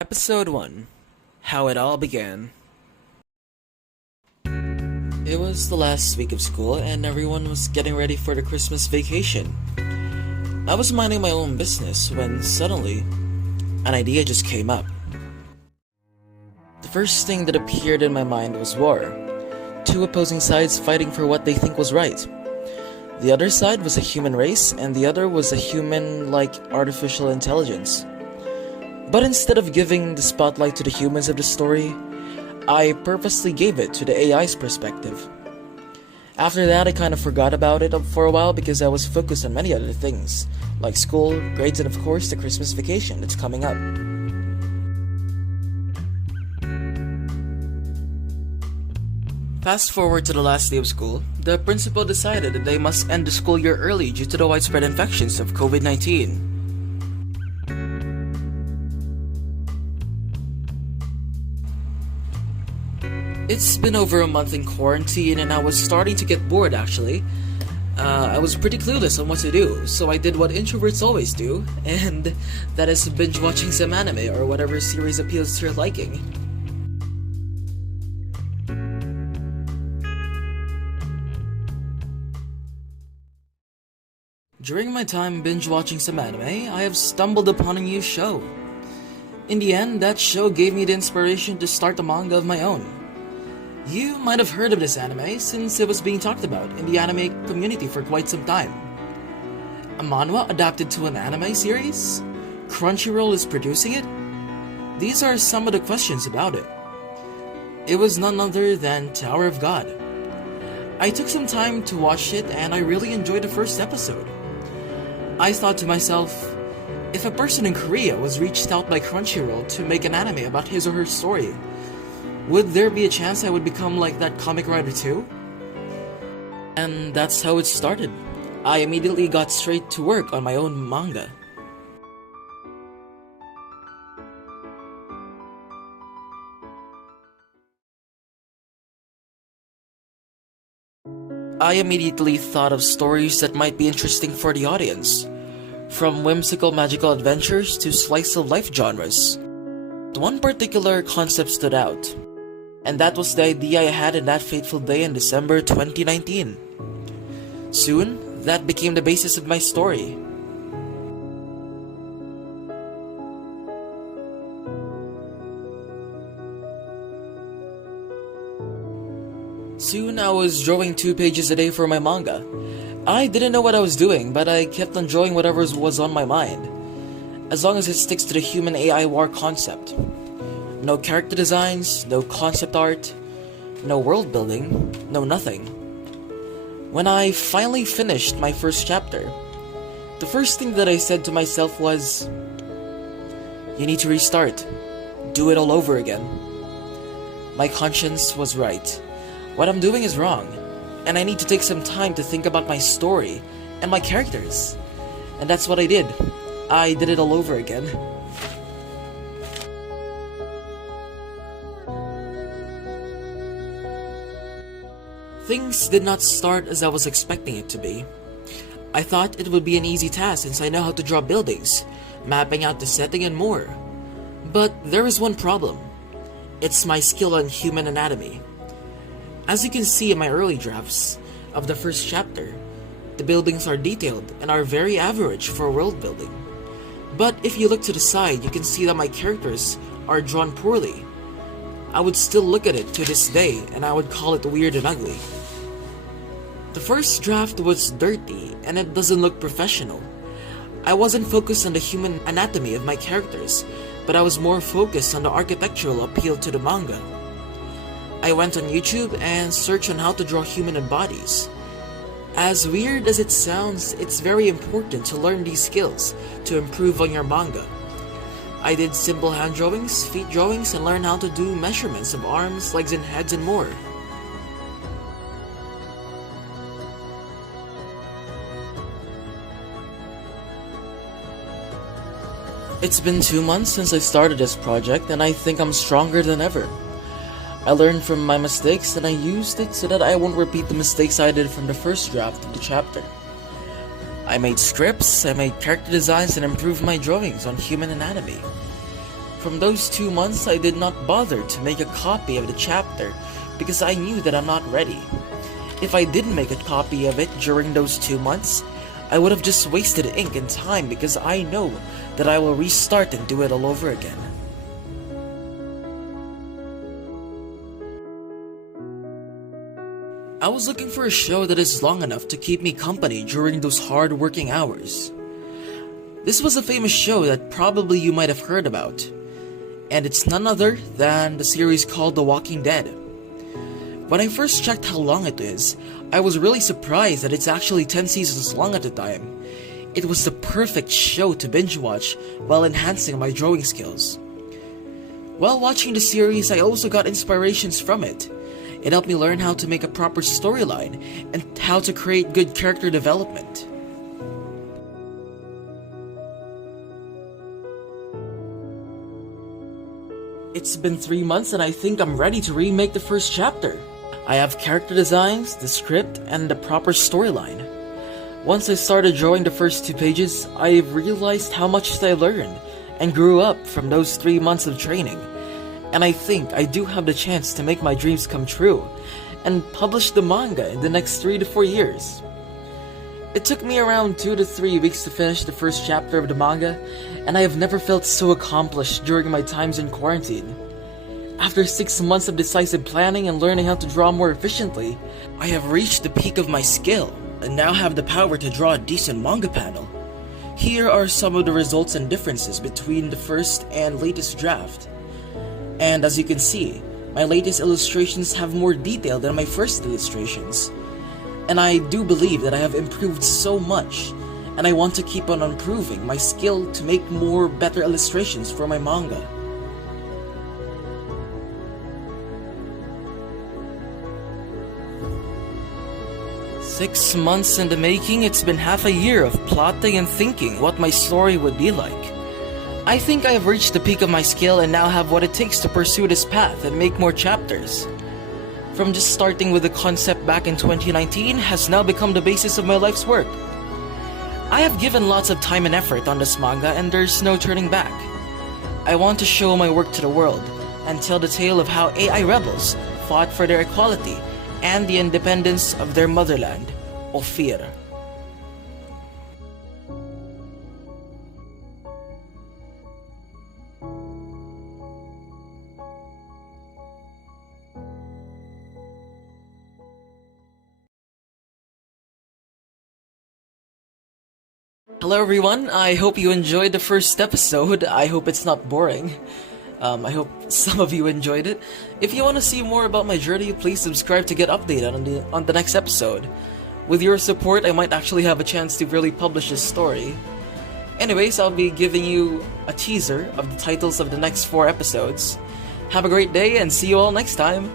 Episode 1: How It All Began. It was the last week of school, and everyone was getting ready for the Christmas vacation. I was minding my own business when suddenly, an idea just came up. The first thing that appeared in my mind was war. Two opposing sides fighting for what they think was right. The other side was a human race, and the other was a human-like artificial intelligence. But instead of giving the spotlight to the humans of the story, I purposely gave it to the AI's perspective. After that, I kind of forgot about it for a while because I was focused on many other things, like school, grades, and of course the Christmas vacation that's coming up. Fast forward to the last day of school, the principal decided that they must end the school year early due to the widespread infections of COVID-19. It's been over a month in quarantine and I was starting to get bored actually. I was pretty clueless on what to do, so I did what introverts always do, and that is binge watching some anime or whatever series appeals to your liking. During my time binge watching some anime, I have stumbled upon a new show. In the end, that show gave me the inspiration to start a manga of my own. You might have heard of this anime since it was being talked about in the anime community for quite some time. A manhwa adapted to an anime series? Crunchyroll is producing it? These are some of the questions about it. It was none other than Tower of God. I took some time to watch it and I really enjoyed the first episode. I thought to myself, if a person in Korea was reached out by Crunchyroll to make an anime about his or her story, would there be a chance I would become like that comic writer too? And that's how it started. I immediately got straight to work on my own manga. I immediately thought of stories that might be interesting for the audience, from whimsical magical adventures to slice-of-life genres. One particular concept stood out, and that was the idea I had in that fateful day in December 2019. Soon, that became the basis of my story. Soon, I was drawing 2 pages a day for my manga. I didn't know what I was doing, but I kept on drawing whatever was on my mind, as long as it sticks to the human-AI war concept. No character designs, no concept art, no world building, no nothing. When I finally finished my first chapter, the first thing that I said to myself was, you need to restart. Do it all over again. My conscience was right. What I'm doing is wrong, and I need to take some time to think about my story and my characters. And that's what I did. I did it all over again. Things did not start as I was expecting it to be. I thought it would be an easy task since I know how to draw buildings, mapping out the setting and more. But there is one problem. It's my skill on human anatomy. As you can see in my early drafts of the first chapter, the buildings are detailed and are very average for world building. But if you look to the side, you can see that my characters are drawn poorly. I would still look at it to this day and I would call it weird and ugly. The first draft was dirty and it doesn't look professional. I wasn't focused on the human anatomy of my characters, but I was more focused on the architectural appeal to the manga. I went on YouTube and searched on how to draw human bodies. As weird as it sounds, it's very important to learn these skills to improve on your manga. I did simple hand drawings, feet drawings, and learned how to do measurements of arms, legs, and heads and more. It's been 2 months since I started this project, and I think I'm stronger than ever. I learned from my mistakes and I used it so that I won't repeat the mistakes I did from the first draft of the chapter. I made scripts, I made character designs, and improved my drawings on human anatomy. From those 2 months, I did not bother to make a copy of the chapter because I knew that I'm not ready. If I didn't make a copy of it during those 2 months, I would have just wasted ink and time because I know that I will restart and do it all over again. I was looking for a show that is long enough to keep me company during those hard working hours. This was a famous show that probably you might have heard about, and it's none other than the series called The Walking Dead. When I first checked how long it is, I was really surprised that it's actually 10 seasons long at the time. It was the perfect show to binge watch while enhancing my drawing skills. While watching the series, I also got inspirations from it. It helped me learn how to make a proper storyline and how to create good character development. It's been 3 months and I think I'm ready to remake the first chapter. I have character designs, the script, and the proper storyline. Once I started drawing the first 2 pages, I realized how much I learned and grew up from those 3 months of training. And I think I do have the chance to make my dreams come true and publish the manga in the next 3 to 4 years. It took me around 2 to 3 weeks to finish the first chapter of the manga, and I have never felt so accomplished during my times in quarantine. After 6 months of decisive planning and learning how to draw more efficiently, I have reached the peak of my skill and now have the power to draw a decent manga panel. Here are some of the results and differences between the first and latest draft. And as you can see, my latest illustrations have more detail than my first illustrations. And I do believe that I have improved so much, and I want to keep on improving my skill to make more better illustrations for my manga. "6 months in the making, it's been half a year of plotting and thinking what my story would be like. I think I have reached the peak of my skill and now have what it takes to pursue this path and make more chapters. From just starting with the concept back in 2019 has now become the basis of my life's work. I have given lots of time and effort on this manga and there's no turning back. I want to show my work to the world and tell the tale of how AI rebels fought for their equality and the independence of their motherland, Ophir." Hello everyone, I hope you enjoyed the first episode. I hope it's not boring. I hope some of you enjoyed it. If you want to see more about my journey, please subscribe to get updated on the next episode. With your support, I might actually have a chance to really publish this story. Anyways, I'll be giving you a teaser of the titles of the next 4 episodes. Have a great day and see you all next time!